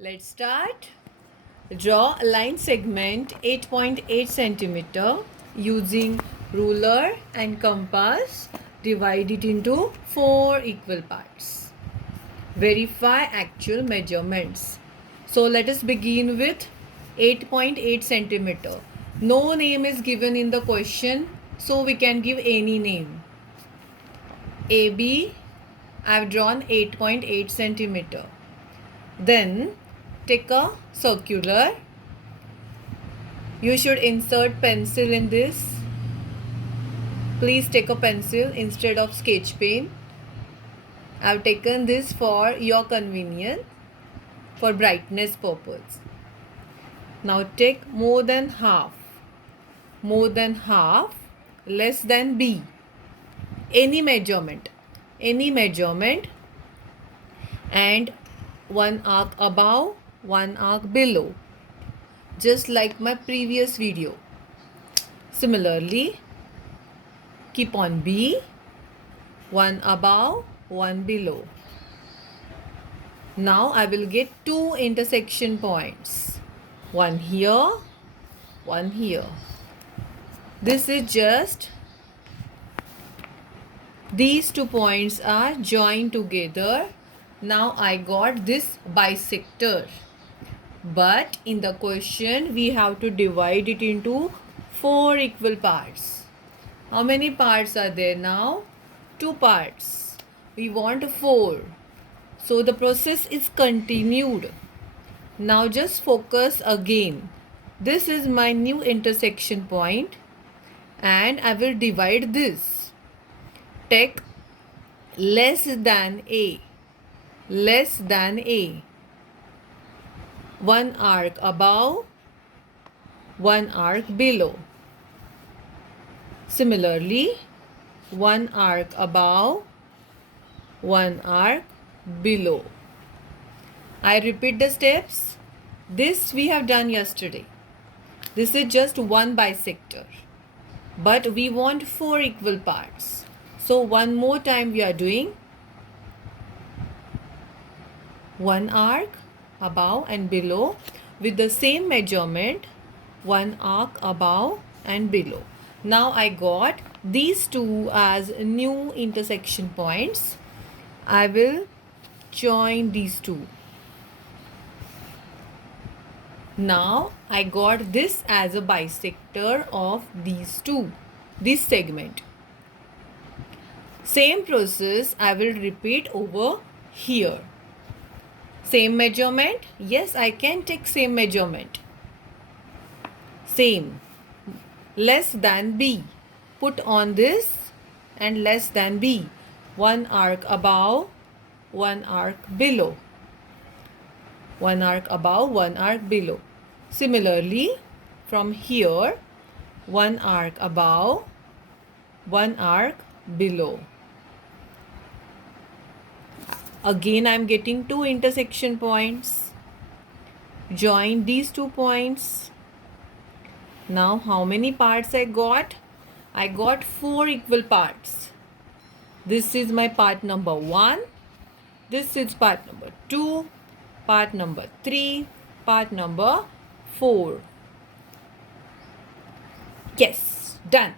Let's start. Draw a line segment 8.8 centimeter using ruler and compass. Divide it into 4 equal parts. Verify actual measurements. So let us begin with 8.8 centimeter. No name is given in the question, so we can give any name. AB, I have drawn 8.8 centimeter. Then take a circular. You should insert pencil in this. Please take a pencil instead of sketch pen. I have taken this for your convenience, for brightness purpose. Now take more than half, less than B. Any measurement, and one arc above, one arc below, just like my previous video. Similarly, keep on B, one above, one below. Now I will get two intersection points, one here, one here. This is just, these 2 points are joined together. Now I got this bisector. But in the question we have to divide it into 4 equal parts. How many parts are there now? 2 parts. We want 4. So the process is continued. Now just focus again. This is my new intersection point and I will divide this. Take less than A. One arc above, one arc below. Similarly, one arc above, one arc below. I repeat the steps. This we have done yesterday. This is just one bisector. But we want 4 equal parts. So one more time we are doing one arc above and below with the same measurement, one arc above and below. Now I got these two as new intersection points. I will join these two. Now I got this as a bisector of these two, this segment. Same process I will repeat over here. Same measurement? Yes, I can take same measurement. Same. Less than B. Put on this and less than B. One arc above, one arc below. One arc above, one arc below. Similarly, from here, one arc above, one arc below. Again, I am getting two intersection points. Join these 2 points. Now, how many parts I got? I got 4 equal parts. This is my part number 1. This is part number 2. Part number 3. Part number 4. Yes, done.